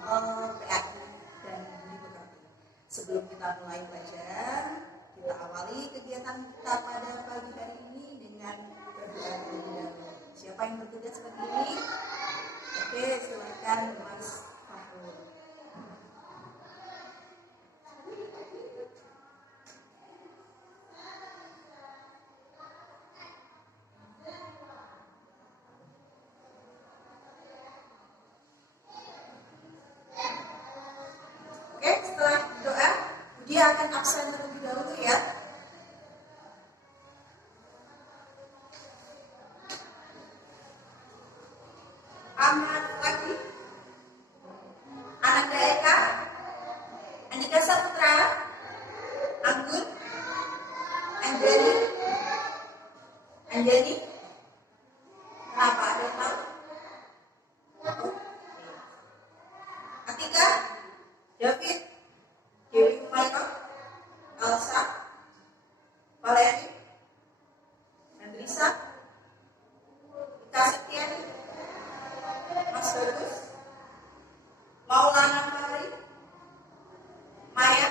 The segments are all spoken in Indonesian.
PAI dan Budi Pekerti. Sebelum kita mulai belajar, kita awali kegiatan kita pada pagi hari ini dengan berdoa terlebih dahulu. Siapa yang bertugas seperti ini? Oke, silakan Mas Fahrul. Oke, setelah doa, dia akan absen terlebih dahulu ya. Ahmad Fakri, Ananda Eka, Andika Saputra, Anggun, Anjani. Kenapa ada yang tahu? Atika, David, Dewi Michael, Elsa, Valeri, Andrisa, Ika Setiani, Mas Bagus, Maulana Fahri, Maya.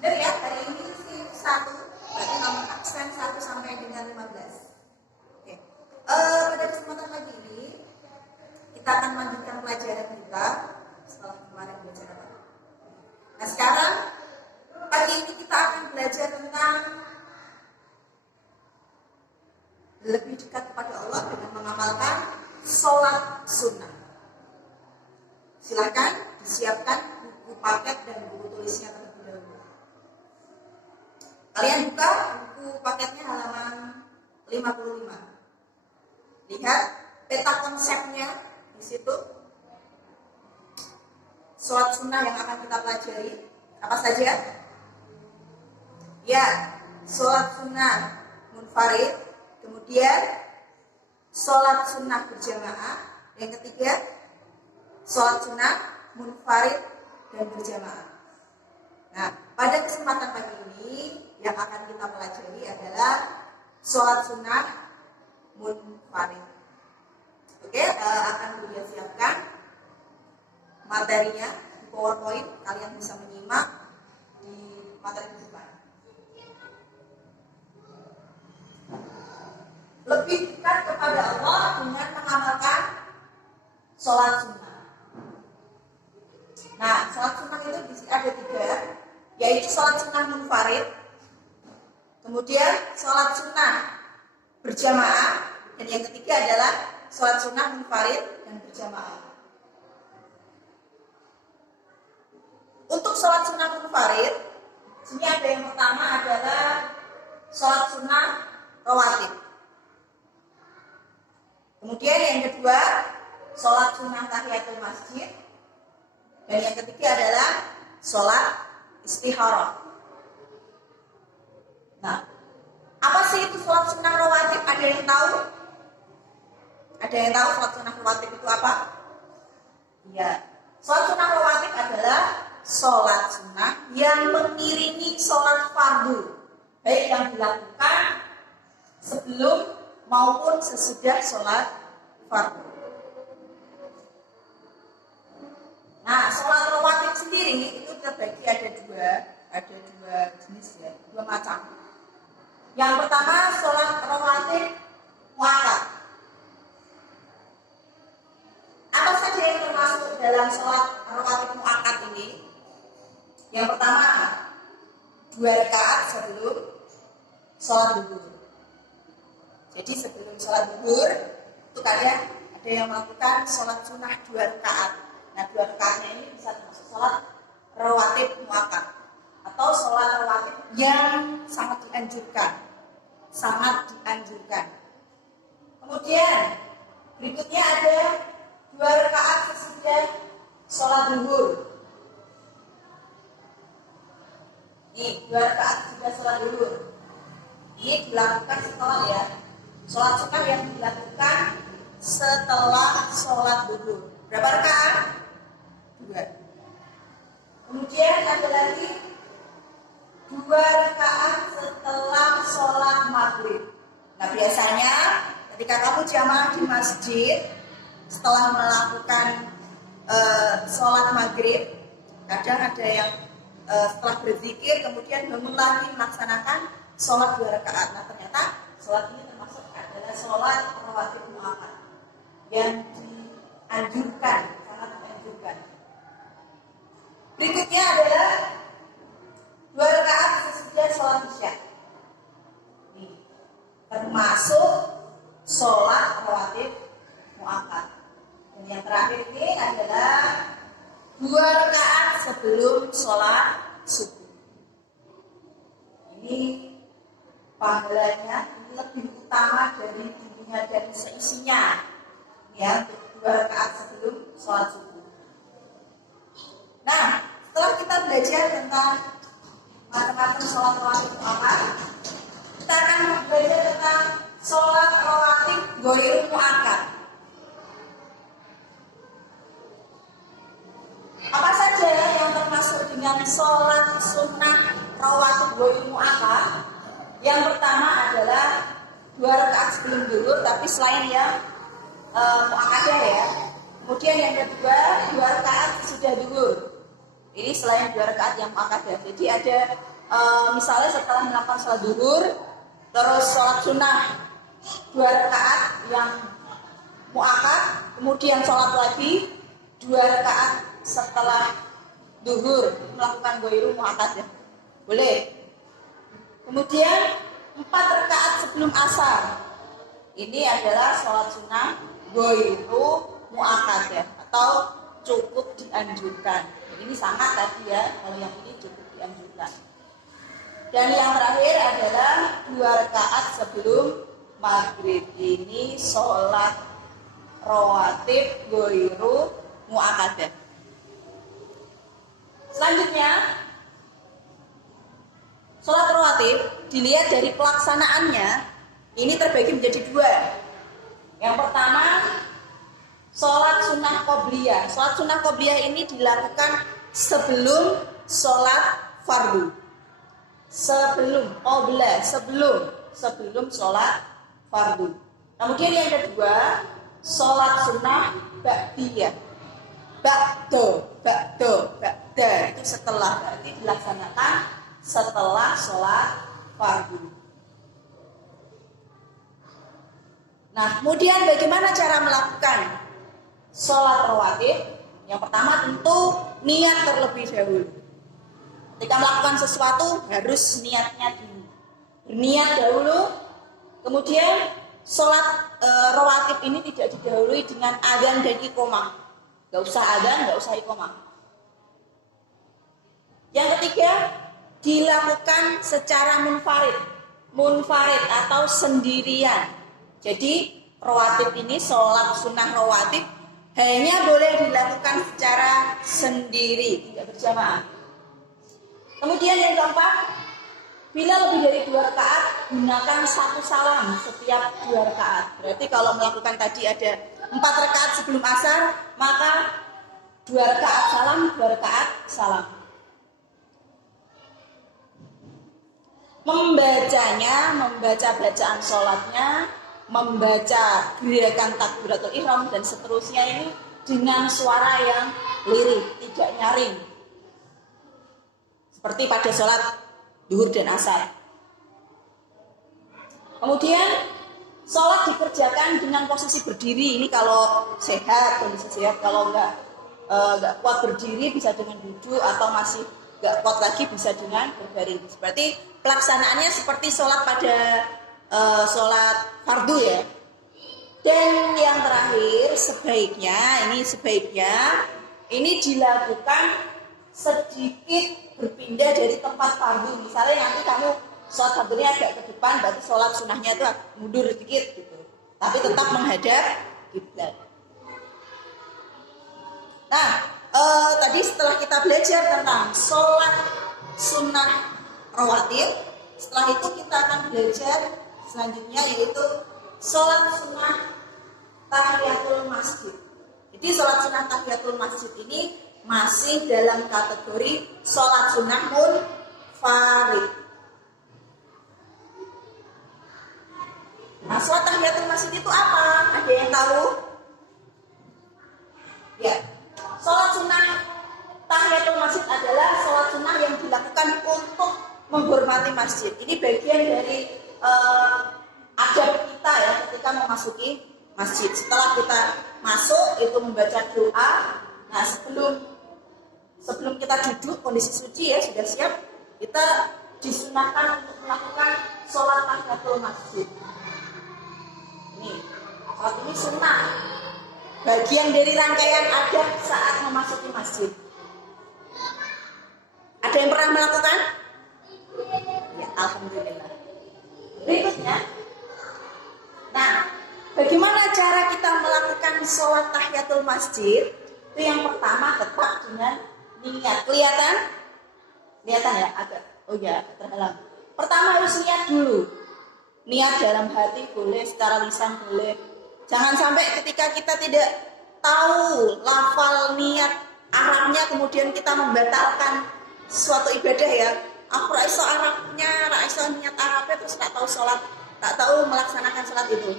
Benar ya, hari ini shift 1, berarti nomor absen 1 sampai dengan 15. Oke. Pada kesempatan pagi ini kita akan melanjutkan pelajaran kita setelah kemarin belajar apa? Nah, sekarang pagi ini kita akan belajar tentang lebih dekat kepada Allah dengan mengamalkan sholat sunnah. Silakan disiapkan buku paket dan buku tulisnya terlebih dahulu. Kalian buka buku paketnya halaman 55. Lihat peta konsepnya di situ. Sholat sunnah yang akan kita pelajari apa saja? Ya, sholat sunnah munfarid, kemudian sholat sunnah berjamaah, yang ketiga sholat sunnah munfarid dan berjamaah. Nah, pada kesempatan pagi ini yang akan kita pelajari adalah sholat sunnah munfarid. Oke, akan Budia siapkan materinya di PowerPoint, kalian bisa menyimak di materi depan. Lebih dekat kepada Allah dengan mengamalkan sholat sunnah. Nah, sholat sunnah itu ada 3, yaitu sholat sunnah munfarid, kemudian sholat sunnah berjamaah, dan yang ketiga adalah sholat sunnah munfarid dan berjamaah. Untuk sholat sunnah munfarid, sini ada yang pertama adalah sholat sunnah rawatib. Kemudian yang kedua, sholat sunnah tahiyatul masjid. Dan yang ketiga adalah sholat istikharah. Nah, apa sih itu sholat sunnah rawatib? Ada yang tahu? Ada yang tahu sholat sunnah rawatib itu apa? Iya, sholat sunnah rawatib adalah sholat sunnah yang mengiringi sholat fardu, baik yang dilakukan sebelum maupun sesudah sholat fardu. Nah, sholat rawatib sendiri itu terbagi ada dua jenis ya, 2 macam. Yang pertama sholat rawatib muakkad. Apa saja yang termasuk dalam sholat rawatib muakkad ini? Yang pertama 2 rakaat sebelum sholat zuhur. Jadi sebelum sholat zuhur itu kalian ada yang melakukan sholat sunnah 2 rakaat. Nah, 2 rakaatnya ini bisa termasuk sholat rawatib muakkad atau sholat rawatib yang sangat dianjurkan. Kemudian berikutnya ada 2 rakaat sesudah sholat zuhur. Ini 2 rakaat sesudah sholat zuhur. Ini dilakukan setelah ya. Sholat sunnah yang dilakukan setelah sholat zuhur. Berapa rakaat? 2. Kemudian ada lagi 2 rakaat setelah sholat maghrib. Nah, biasanya ketika kamu jamaah di masjid, setelah melakukan sholat maghrib, kadang ada yang setelah berzikir kemudian bangun lagi melaksanakan sholat 2 rakaat. Nah ternyata sholat ini termasuk adalah sholat rawatib muakkad yang dianjurkan, sangat dianjurkan. Berikutnya adalah 2 rakaat sesudah sholat isya. Ini termasuk sholat rawatib muakkad. Dan yang terakhir ini adalah 2 rakaat sebelum sholat subuh. Ini pahalanya ini lebih utama dari dirinya dan seisinya. Ya, 2 rakaat sebelum sholat subuh. Nah, setelah kita belajar tentang macam-macam sholat rawatib muakkad, kita akan belajar tentang sholat rawatib ghairul muakkad. Apa saja yang termasuk dengan sholat sunnah rawatib ghairul muakkad? Yang pertama adalah 2 rakaat sebelum zuhur, tapi selain yang muakkadah ya. Kemudian yang kedua 2 rakaat sesudah zuhur. Ini selain 2 rakaat yang muakkadah. Jadi ada misalnya setelah melakukan sholat zuhur, terus sholat sunnah 2 rakaat yang muakkad, kemudian sholat lagi 2 rakaat setelah zuhur melakukan ghairul muakkad ya. Boleh. Kemudian 4 rakaat sebelum asar. Ini adalah sholat sunnah ghairul muakkad ya, atau cukup dianjurkan. Ini sangat tadi ya, kalau yang ini cukup dianjurkan. Dan yang terakhir adalah 2 rakaat sebelum maghrib. Ini sholat rawatib ghairul muakkad. Selanjutnya, sholat rawatib dilihat dari pelaksanaannya, ini terbagi menjadi 2. Yang pertama, sholat sunnah qobliyah. Sholat sunnah qobliyah ini dilakukan sebelum sholat fardu. Sebelum sholat fardu. Kemudian yang kedua, sholat sunnah ba'diyah. Ba'da itu setelah, berarti dilaksanakan setelah sholat fardu. Nah, kemudian bagaimana cara melakukan sholat rawatib? Yang pertama tentu niat terlebih dahulu. Ketika melakukan sesuatu harus niatnya dulu. Berniat dahulu, kemudian sholat rawatib ini tidak didahului dengan adzan dan iqomah. Gak usah adzan, gak usah iqomah. Yang ketiga, dilakukan secara munfarid atau sendirian. Jadi rawatib ini, sholat sunnah rawatib hanya boleh dilakukan secara sendiri, tidak berjamaah. Kemudian yang keempat, bila lebih dari 2 rakaat, gunakan 1 salam setiap 2 rakaat. Berarti kalau melakukan tadi ada 4 rakaat sebelum asar, maka 2 rakaat salam, 2 rakaat salam. Membaca bacaan sholatnya, membaca gerakan takbiratul ihram dan seterusnya ini dengan suara yang lirih, tidak nyaring. Seperti pada sholat zuhur dan asar. Kemudian sholat dikerjakan dengan posisi berdiri. Ini kalau sehat, kondisi sehat. Kalau nggak kuat berdiri bisa dengan duduk, atau masih nggak kuat lagi bisa dengan berbaring. Seperti pelaksanaannya seperti sholat pada sholat fardu ya. Dan yang terakhir sebaiknya ini dilakukan sedikit berpindah dari tempat fardu. Misalnya nanti kamu sholat fardunya agak ke depan, berarti sholat sunnahnya itu mundur sedikit gitu. Tapi tetap menghadap kiblat. Nah, tadi setelah kita belajar tentang sholat sunnah rawatib, setelah itu kita akan belajar selanjutnya yaitu sholat sunnah tahiyatul masjid. Jadi sholat sunnah tahiyatul masjid ini masih dalam kategori sholat sunnah munfarid. Nah, sholat tahiyatul masjid itu apa? Ada yang tahu? menghormati masjid. Ini bagian dari adab kita ya ketika memasuki masjid. Setelah kita masuk itu membaca doa. Nah sebelum kita duduk kondisi suci ya sudah siap, kita disunahkan untuk melakukan sholat tahiyatul masjid. Sholat ini sunnah, bagian dari rangkaian adab saat memasuki masjid. Ada yang pernah melakukan? Ya, alhamdulillah. Berikutnya, nah, bagaimana cara kita melakukan sholat tahiyatul masjid? Itu yang pertama tetap dengan niat. Kelihatan ya agak. Oh ya, terhalang. Pertama harus niat dulu. Niat dalam hati boleh, secara lisan boleh. Jangan sampai ketika kita tidak tahu lafal niat Arabnya kemudian kita membatalkan suatu ibadah ya. Aku raiso Arabnya, raiso niat Arabnya terus tak tahu sholat, tak tahu melaksanakan sholat itu.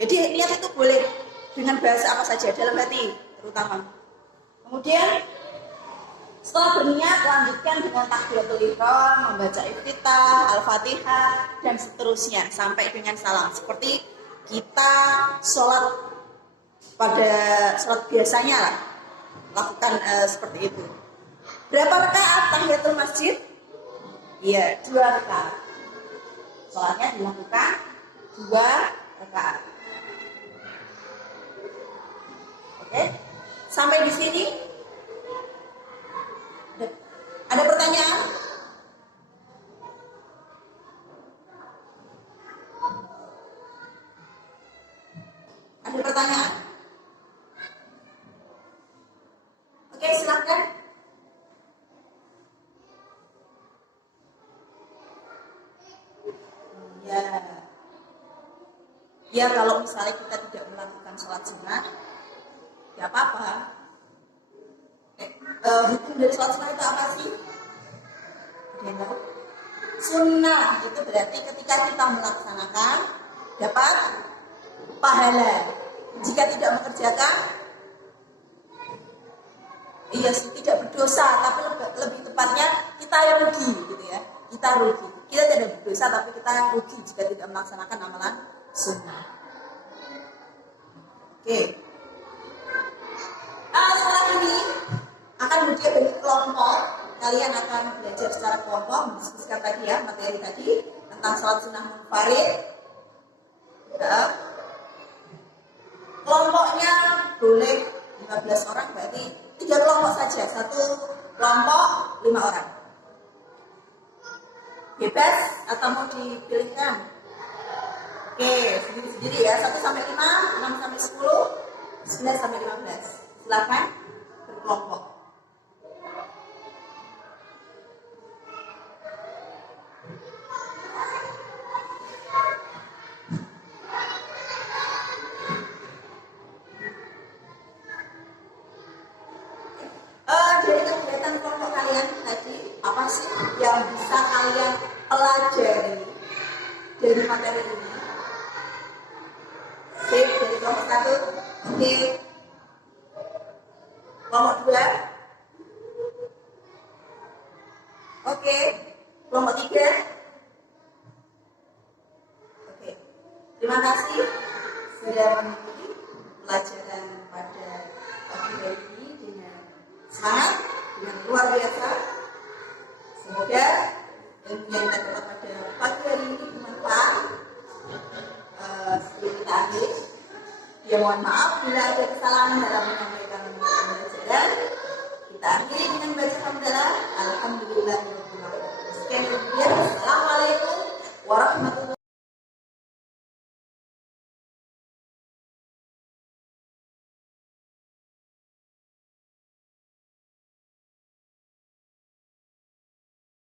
Jadi niat itu boleh dengan bahasa apa saja dalam hati terutama. Kemudian setelah berniat lanjutkan dengan takbiratul ihram, membaca iftitah, al-fatihah dan seterusnya sampai dengan salam. Seperti kita sholat pada sholat biasanya lah, lakukan seperti itu. Berapa rakaat tahiyatul masjid? Iya, 2 rakaat. Sholatnya dilakukan 2 rakaat. Oke, sampai di sini ada pertanyaan? Ada pertanyaan? Oke, silakan. Ya kalau misalnya kita tidak melakukan sholat sunnah, ya apa-apa. Hukum dari sholat sunnah itu apa sih? Ada yang tahu? Sunnah itu berarti ketika kita melaksanakan dapat pahala. Jika tidak mengerjakan, iya sih tidak berdosa, tapi lebih tepatnya kita yang rugi gitu ya. Kita rugi. Kita tidak berdosa tapi kita rugi jika tidak melaksanakan amalan sunnah. Oke. Setelah ini akan berjalan bagi kelompok. Kalian akan belajar secara kelompok, mendiskusikan tadi ya materi tadi tentang sholat sunnah munfarid. Kelompoknya boleh 15 orang, berarti 3 kelompok saja. 1 kelompok 5 orang. Bebas atau mau dipilihkan? Oke, sendiri-sendiri ya. 1 sampai 5, 6 sampai 10, 9 sampai 15. Silakan berkelompok. Dari kegiatan kelompok kalian tadi, apa sih yang bisa kalian pelajari dari materi ini? Oke, dari kelompok 1, oke. Kelompok 2, oke. Kelompok 3, oke. Terima kasih sudah mengikuti pelajaran pada pagi hari ini dengan semangat, dengan luar biasa. Semoga ilmu yang kita dapat pada pagi hari ini bermanfaat. Sebelum kita akhir, ya mohon maaf bila ada kesalahan dalam menyampaikan